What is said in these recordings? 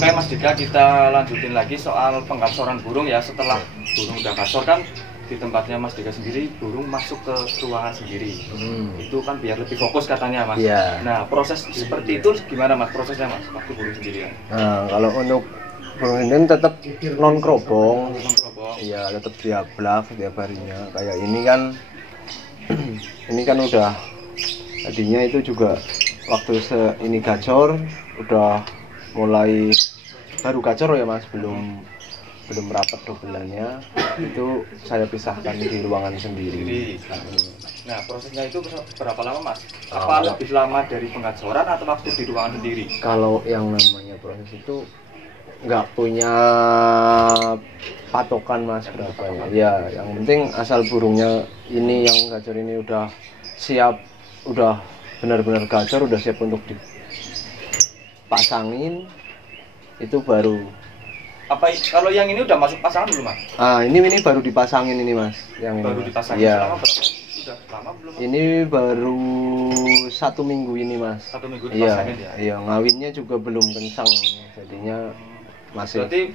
Oke Mas Dika, kita lanjutin lagi soal penggacoran burung ya. Setelah burung udah gacor kan di tempatnya Mas Dika sendiri, burung masuk ke ruangan sendiri. Itu kan biar lebih fokus katanya Mas. Nah proses seperti itu gimana Mas prosesnya Mas waktu burung sendiri ya? Nah kalau untuk burung ini tetap non kerobong, iya tetap diablak setiap harinya. Kayak ini kan ini kan udah tadinya itu juga waktu ini gacor udah mulai baru gacor ya Mas, belum rapat dobelannya, itu saya pisahkan di ruangan sendiri. Nah prosesnya itu berapa lama Mas? Apa lebih lama dari penggacoran atau waktu di ruangan sendiri? Kalau yang namanya proses itu nggak punya patokan Mas berapa ya, yang penting asal burungnya ini yang gacor ini udah siap, udah benar-benar gacor, udah siap untuk dipasangin, itu baru. Apa kalau yang ini udah masuk pasangan belum Mas? Ini baru dipasangin ini Mas, yang baru ini dipasangin ya. Selama berapa? Sudah lama belum Mas? Ini baru 1 minggu ini Mas. 1 minggu dipasangin ya? Iya, ngawinnya juga belum kencang, jadinya masih. Berarti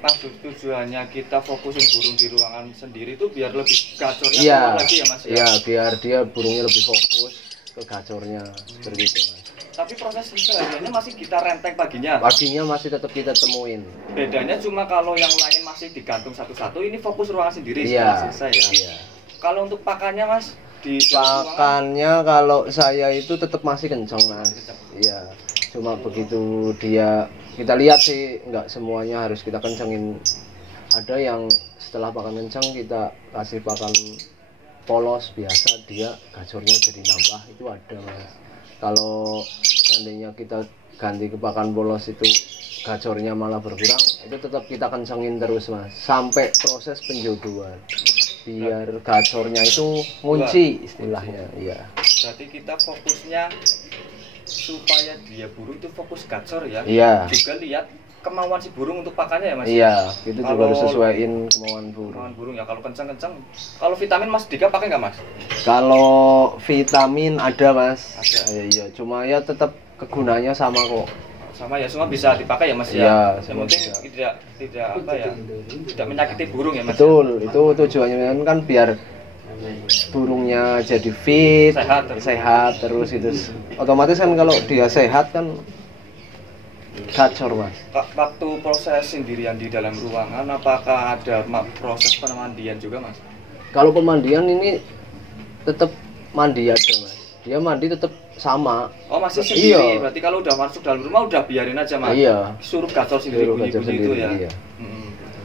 Mas, tujuannya kita fokusin burung di ruangan sendiri itu biar lebih gacornya lagi ya Mas ya? Iya, biar dia burungnya lebih fokus ke gacornya, seperti itu Mas. Tapi proses sehariannya masih kita renteng paginya? Paginya masih tetap kita temuin. Bedanya cuma kalau yang lain masih digantung satu-satu, ini fokus ruangan sendiri Iya, selesai ya? Iya. Kalau untuk pakannya Mas? Pakannya kalau saya itu tetap masih kencang Mas. Iya, cuma begitu kita lihat sih, nggak semuanya harus kita kencengin. Ada yang setelah pakan kencang kita kasih pakan polos biasa, dia gacornya jadi nambah, itu ada Mas. Kalau seandainya kita ganti ke pakan polos itu gacornya malah berkurang, itu tetap kita kencengin terus Mas sampai proses penjodohan, biar gacornya itu ngunci istilahnya. Iya. Berarti kita fokusnya supaya dia burung itu fokus gacor ya. Iya. Juga lihat kemauan si burung untuk pakannya ya Mas. Iya, itu juga harus sesuaiin kemauan burung. Kemauan burung ya, kalau kencang-kencang. Kalau vitamin Mas Dika pakai nggak Mas? Kalau vitamin ada Mas. Ada. Iya, cuma ya tetap kegunaannya sama kok. Sama ya, semua bisa dipakai ya Mas ya. Iya, yang penting tidak apa ya, tidak menyakiti burung ya Mas. Betul, itu tujuannya kan biar burungnya jadi fit, sehat terus itu. Otomatis kan kalau dia sehat kan gacor Mas. Waktu proses sendirian di dalam ruangan, apakah ada proses pemandian juga Mas? Kalau pemandian ini tetap mandi aja Mas. Dia mandi tetap sama. Oh masih sendiri, berarti kalau udah masuk dalam rumah udah biarin aja Mas? Iya. Suruh gacor sendiri, bunyi-bunyi itu ya? Iya.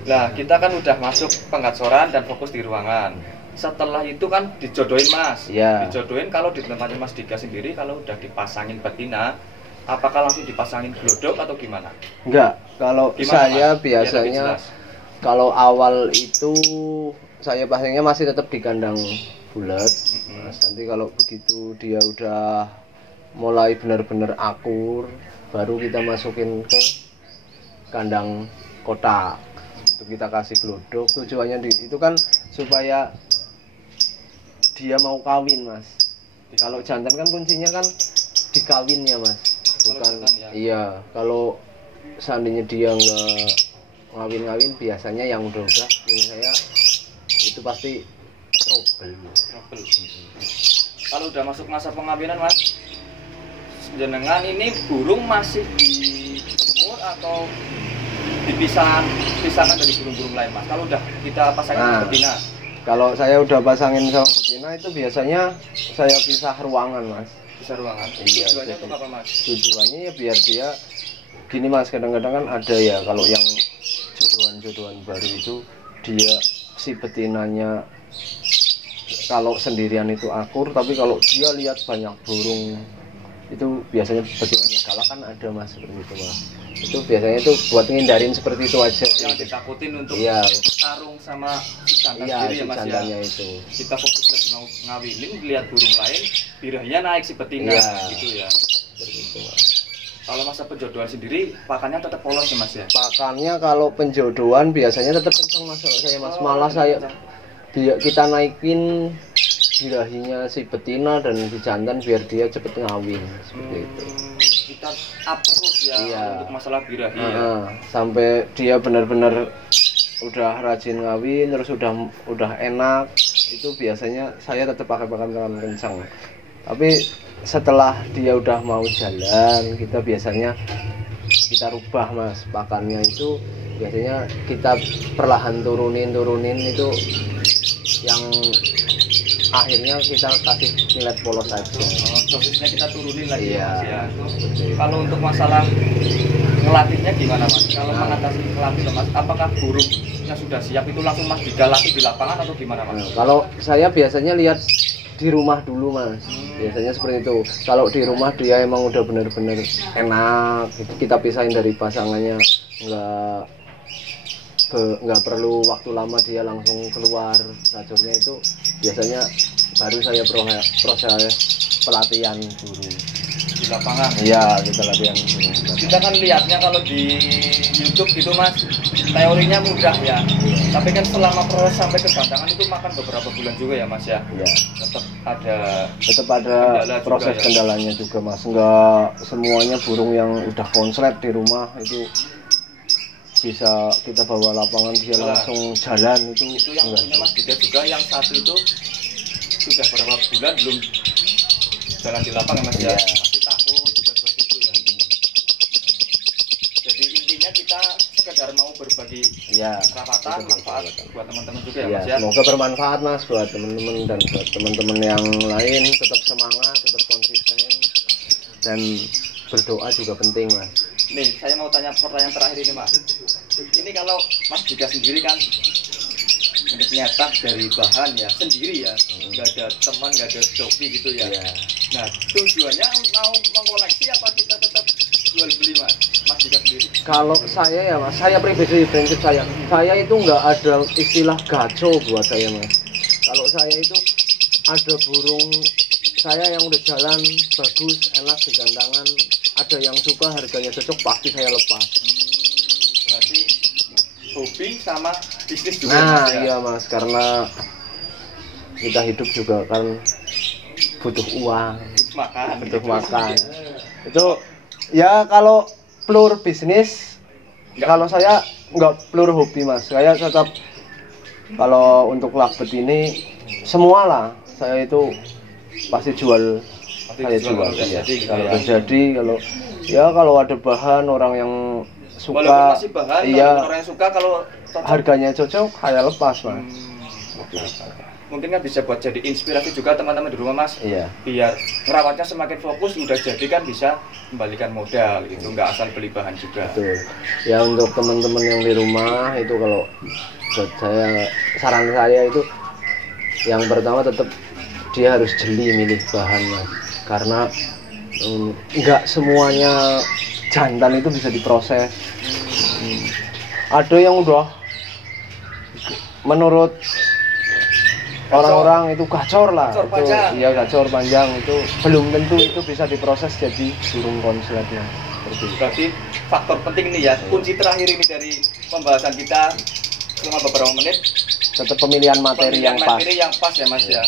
Nah kita kan udah masuk penggacoran dan fokus di ruangan. Setelah itu kan dijodohin Mas? Iya. Dijodohin kalau di tempatnya Mas Dika sendiri, kalau udah dipasangin betina, apakah langsung dipasangin glodok atau gimana? Enggak, kalau saya Mas? Biasanya kalau awal itu saya pasangnya masih tetap di kandang bulat. Nanti kalau begitu dia udah mulai benar-benar akur, baru kita masukin ke kandang kotak. Itu kita kasih glodok, tujuannya itu kan supaya dia mau kawin Mas. Kalau jantan kan kuncinya kan di kawinnya Mas, bukan ya. Iya, kalau seandainya dia nggak ngawin-ngawin, biasanya yang udah ini saya itu pasti trouble. Kalau udah masuk masa pengawinan Mas, jenengan ini burung masih dijemur atau dipisahkan dari burung-burung lain Mas? Kalau udah kita pasangin betina. Kalau saya udah pasangin sama betina itu biasanya saya pisah ruangan Mas. Pisah ruangan. Iya. Tujuannya untuk apa Mas? Tujuannya ya biar dia gini Mas, kadang-kadang kan ada ya kalau yang jodohan baru itu dia si betinanya kalau sendirian itu akur, tapi kalau dia lihat banyak burung itu biasanya betinanya galak kan ada Mas, seperti itu Mas. Itu biasanya itu buat ngindarin seperti itu aja. Yang ditakutin untuk tarung sama jantan sendiri ya Mas ya. Itu. Kita fokus lagi mau ngawinin, lihat burung lain, birahnya naik si betina gitu ya. Seperti itu Mas. Kalau masa penjodohan sendiri, pakannya tetap polos ya Mas ya? Pakannya kalau penjodohan biasanya tetap kencang Mas, saya Mas. Malah kita naikin birahinya si betina dan si jantan biar dia cepet ngawin, seperti itu. kita up terus ya untuk masalah birahi sampai dia benar-benar udah rajin ngawin, terus udah enak. Itu biasanya saya tetap pakai pakan kencang. Tapi setelah dia udah mau jalan, kita biasanya kita rubah Mas, pakannya itu biasanya kita perlahan turunin itu yang akhirnya kita kasih millet polos aja. Dosisnya kita turunin lagi ya Mas ya. Kalau untuk masalah ngelatihnya gimana Mas? Kalau mengatasi ngelatih Mas, apakah burungnya sudah siap itu langsung Mas dilatih di lapangan atau gimana Mas? Kalau saya biasanya lihat di rumah dulu Mas, biasanya seperti itu. Kalau di rumah dia emang udah bener-bener enak, kita pisahin dari pasangannya, nggak perlu waktu lama dia langsung keluar gacurnya. Itu biasanya baru saya proses pelatihan burung di lapangan. Iya, kita latihan burung. Kita kan lihatnya kalau di YouTube gitu Mas, teorinya mudah ya, tapi kan selama proses sampai ke gantangan itu makan beberapa bulan juga ya Mas ya. Iya. Tetap ada proses juga, kendalanya juga Mas. Enggak semuanya burung yang udah konslet di rumah itu bisa kita bawa lapangan dia langsung jalan. Itu yang punya Mas juga yang satu itu sudah berapa bulan belum jalan di lapangan Mas ya. Masih takut juga seperti itu ya. Jadi intinya kita sekedar mau berbagi perawatan manfaat buat teman-teman juga ya Mas ya. Semoga bermanfaat Mas buat teman-teman dan buat teman-teman yang lain. Tetap semangat, tetap konsisten, dan berdoa juga penting Mas. Nih saya mau tanya pertanyaan terakhir ini Mas. Ini kalau Mas juga sendiri kan nyetak dari bahan ya sendiri ya, nggak ada teman, nggak ada joki gitu ya. Nah tujuannya mau mengkoleksi apa kita tetap jual beli Mas juga sendiri? Kalau saya ya Mas, saya pribadi prinsip saya itu nggak ada istilah gaco buat saya Mas. Kalau saya itu ada burung saya yang udah jalan bagus, enak di gantangan, ada yang suka, harganya cocok, pasti saya lepas. Berarti hobi sama bisnis juga. Nah Mas, ya? Iya Mas, karena kita hidup juga kan butuh uang, butuh makan. Itu ya kalau plur bisnis, kalau saya nggak plur hobi Mas. Saya tetap kalau untuk lakbet ini semua lah, saya itu pasti jual. Saya jual ya. Kalau jadi kalau ada bahan orang yang suka, walaupun masih bahan, orang yang suka, kalau harganya cocok saya lepas Mas. Mungkin kan bisa buat jadi inspirasi juga teman-teman di rumah Mas. Iya. Biar merawatnya semakin fokus, udah jadi kan bisa kembalikan modal gitu, nggak asal beli bahan juga. Betul. Ya untuk teman-teman yang di rumah itu, kalau buat saya, saran saya itu yang pertama tetap dia harus jeli milih bahan Mas. Karena nggak semuanya jantan itu bisa diproses. Ada yang udah menurut orang-orang itu gacor lah, iya gacor panjang, itu belum tentu itu bisa diproses jadi burung konsletnya. Berarti faktor penting nih ya, kunci terakhir ini dari pembahasan kita selama beberapa menit, tetap pemilihan materi yang pas ya Mas ya.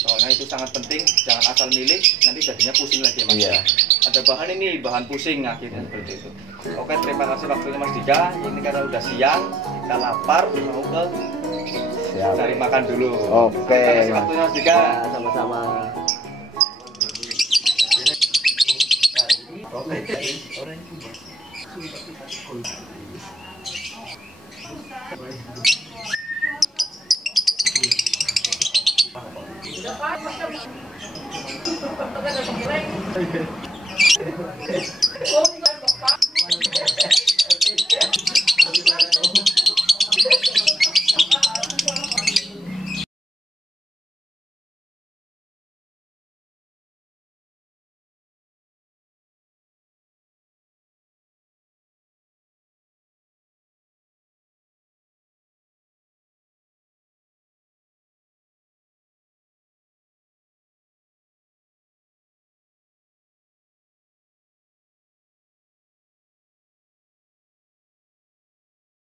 Soalnya itu sangat penting, jangan asal milih nanti jadinya pusing lagi Mas. Iya. Ada bahan ini, bahan pusing akhirnya seperti itu. Oke, terima kasih waktunya Mas Dika. Ini karena udah siang, kita lapar, mau ke cari makan dulu. Oke. Terima kasih waktunya Mas Dika. Ya, sama-sama. Oke.